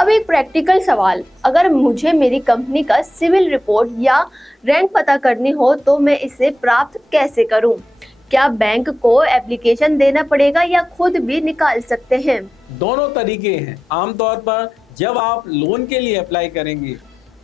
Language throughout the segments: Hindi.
अब एक प्रैक्टिकल सवाल, अगर मुझे मेरी कंपनी का सिविल रिपोर्ट या रैंक पता करनी हो तो मैं इसे प्राप्त कैसे करूं? क्या बैंक को एप्लीकेशन देना पड़ेगा या खुद भी निकाल सकते हैं? दोनों तरीके हैं। आमतौर पर जब आप लोन के लिए अप्लाई करेंगे,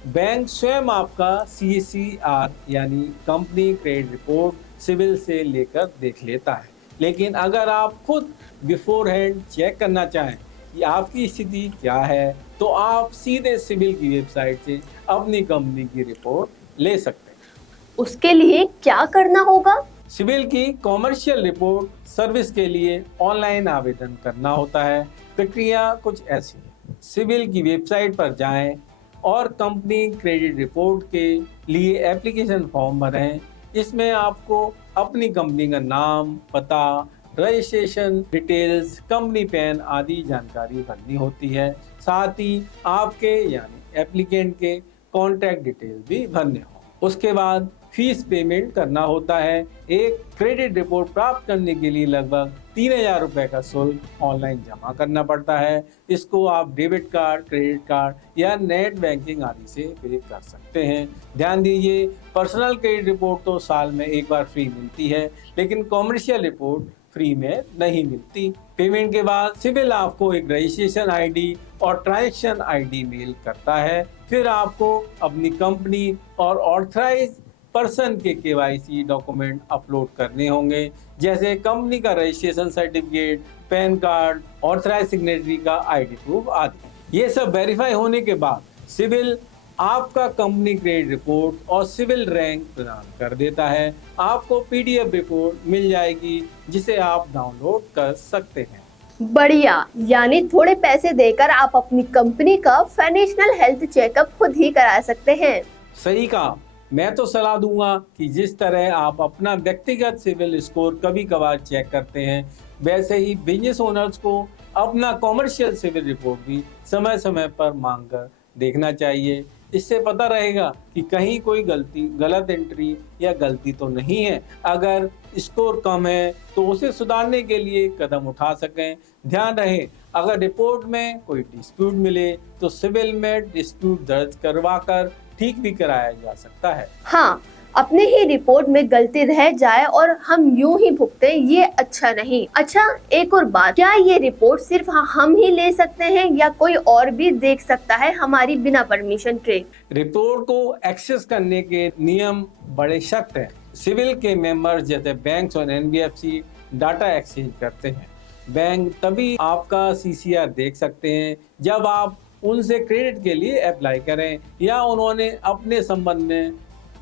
बैंक स्वयं आपका CCR यानी कंपनी क्रेडिट रिपोर्ट सिविल से लेकर देख लेता है। लेकिन अगर आप खुद बिफोर हैंड चेक करना चाहें कि आपकी स्थिति क्या है, तो आप सीधे सिविल की वेबसाइट से अपनी कंपनी की रिपोर्ट ले सकते हैं। उसके लिए क्या करना होगा? सिविल की कॉमर्शियल रिपोर्ट सर्विस के लिए ऑनलाइन आवेदन करना होता है। प्रक्रिया कुछ ऐसी है। सिविल की वेबसाइट पर जाएं और कंपनी क्रेडिट रिपोर्ट के लिए एप्लीकेशन फॉर्म भरें। इसमें आपको अपनी कंपनी का नाम, पता, रजिस्ट्रेशन डिटेल्स, कंपनी पैन आदि जानकारी भरनी होती है। साथ ही आपके यानी एप्लीकेंट के कॉन्टैक्ट डिटेल भी भरने हों। उसके बाद फीस पेमेंट करना होता है। एक क्रेडिट रिपोर्ट प्राप्त करने के लिए लगभग 3,000 रुपए का शुल्क ऑनलाइन जमा करना पड़ता है। इसको आप डेबिट कार्ड, क्रेडिट कार्ड या नेट बैंकिंग आदि से पे कर सकते हैं। ध्यान दीजिए, पर्सनल क्रेडिट रिपोर्ट तो साल में एक बार फ्री मिलती है, लेकिन कॉमर्शियल रिपोर्ट फ्री में नहीं मिलती। पेमेंट के बाद सिविल आपको एक रजिस्ट्रेशन आईडी और ट्रांजैक्शन आईडी मेल करता है। फिर आपको अपनी कंपनी और ऑथराइज पर्सन के KYC डॉक्यूमेंट अपलोड करने होंगे, जैसे कंपनी का registration certificate, PAN card, authorise signatory का ID प्रूफ आदि। ये सब वेरीफाई होने के बाद सिविल आपका कंपनी क्रेडिट रिपोर्ट और सिविल रैंक प्रदान कर देता है। आपको PDF रिपोर्ट मिल जाएगी जिसे आप डाउनलोड कर सकते हैं। बढ़िया, यानी थोड़े पैसे देकर आप अपनी कंपनी का फाइनेंशियल हेल्थ चेकअप खुद ही करा सकते हैं। सही कहा। मैं तो सलाह दूंगा कि जिस तरह आप अपना व्यक्तिगत सिविल स्कोर कभी कभार चेक करते हैं, वैसे ही बिजनेस ओनर्स को अपना कॉमर्शियल सिविल रिपोर्ट भी समय समय पर मांग कर देखना चाहिए। इससे पता रहेगा कि कहीं कोई गलत एंट्री या गलती तो नहीं है। अगर स्कोर कम है तो उसे सुधारने के लिए कदम उठा सकें। ध्यान रहे, अगर रिपोर्ट में कोई डिस्प्यूट मिले तो सिविल में डिस्प्यूट दर्ज करवाकर ठीक भी कराया जा सकता है। हाँ, अपने ही रिपोर्ट में गलती रह जाए और हम यूं ही भुगते, ये अच्छा नहीं। अच्छा, एक और बात, क्या ये रिपोर्ट सिर्फ हम ही ले सकते हैं या कोई और भी देख सकता है हमारी बिना परमिशन के? रिपोर्ट को एक्सेस करने के नियम बड़े सख्त हैं। सिविल के मेंबर्स जैसे बैंक्स और NBFC डाटा एक्सचेंज करते हैं। बैंक तभी आपका CCR देख सकते हैं जब आप उनसे क्रेडिट के लिए अप्लाई करें या उन्होंने अपने संबंध में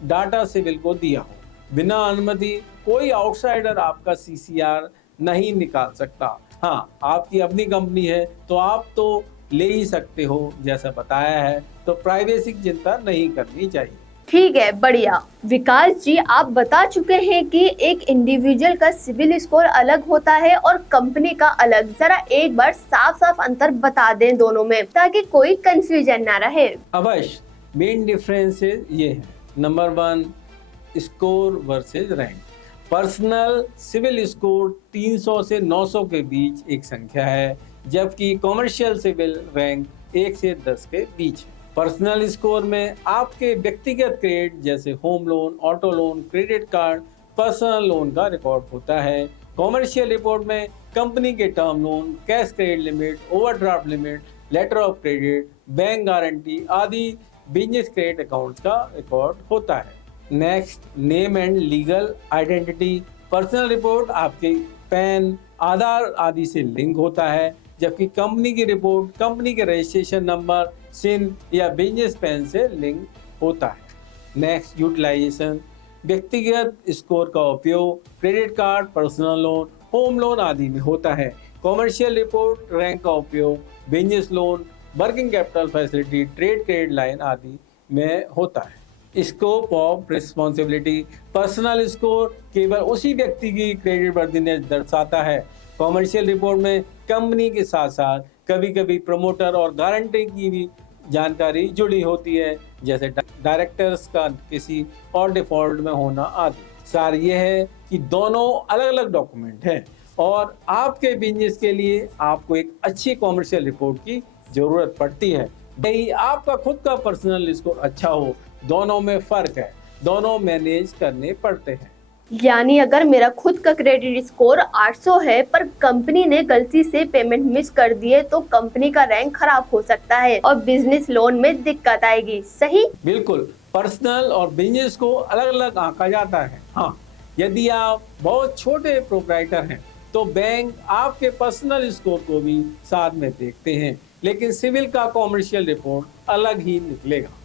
डाटा सिविल को दिया हो। बिना अनुमति कोई आउटसाइडर आपका CCR नहीं निकाल सकता। हाँ, आपकी अपनी कंपनी है तो आप तो ले ही सकते हो जैसा बताया है, तो प्राइवेसी की चिंता नहीं करनी चाहिए। ठीक है, बढ़िया। विकास जी, आप बता चुके हैं कि एक इंडिविजुअल का सिविल स्कोर अलग होता है और कंपनी का अलग। जरा एक बार साफ साफ अंतर बता दें दोनों में, ताकि कोई कंफ्यूजन ना रहे। अवश्य। मेन डिफरेंसेस ये है। Number 1, score versus rank. Personal CIBIL score 300 से 900 के बीच एक संख्या है, जबकि कॉमर्शियल सिविल रैंक 1 से 10 के बीच है। पर्सनल स्कोर में आपके व्यक्तिगत क्रेडिट जैसे home loan, auto loan, credit card, personal loan का रिकॉर्ड होता है। कॉमर्शियल रिपोर्ट में कंपनी के term loan, cash credit limit, overdraft limit, letter of credit, bank guarantee आदि बिजनेस क्रेडिट अकाउंट्स का रिकॉर्ड होता है। Next, name and legal identity. Personal report आपके पैन, आधार आदि से लिंक होता है, जबकि कंपनी की रिपोर्ट कंपनी के रजिस्ट्रेशन नंबर, SIN या बिजनेस पैन से लिंक होता है। Next, utilisation. व्यक्तिगत स्कोर का उपयोग credit card, personal loan, home loan आदि में होता है। कॉमर्शियल रिपोर्ट रैंक का उपयोग business loan, working capital facility, trade credit line आदि में होता है। Scope of responsibility. Personal score केवल उसी व्यक्ति की क्रेडिट वर्दीनेस दर्शाता है। कॉमर्शियल रिपोर्ट में कंपनी के साथ साथ कभी कभी प्रमोटर और गारंटी की भी जानकारी जुड़ी होती है, जैसे डायरेक्टर्स का किसी और डिफॉल्ट में होना आदि। सार यह है कि दोनों अलग अलग डॉक्यूमेंट हैं और आपके बिजनेस के लिए आपको एक अच्छी कॉमर्शियल रिपोर्ट की जरूरत पड़ती है। यही आपका खुद का पर्सनल स्कोर अच्छा हो, दोनों में फर्क है, दोनों मैनेज करने पड़ते हैं। यानी अगर मेरा खुद का क्रेडिट स्कोर 800 है पर कंपनी ने गलती से पेमेंट मिस कर दी है तो कंपनी का रैंक खराब हो सकता है और बिजनेस लोन में दिक्कत आएगी, सही? बिल्कुल, पर्सनल और बिजनेस को अलग अलग आंका जाता है। हाँ, यदि आप बहुत छोटे प्रोप्राइटर हैं तो बैंक आपके पर्सनल स्कोर को भी साथ में देखते हैं, लेकिन सिविल का कॉमर्शियल रिपोर्ट अलग ही निकलेगा।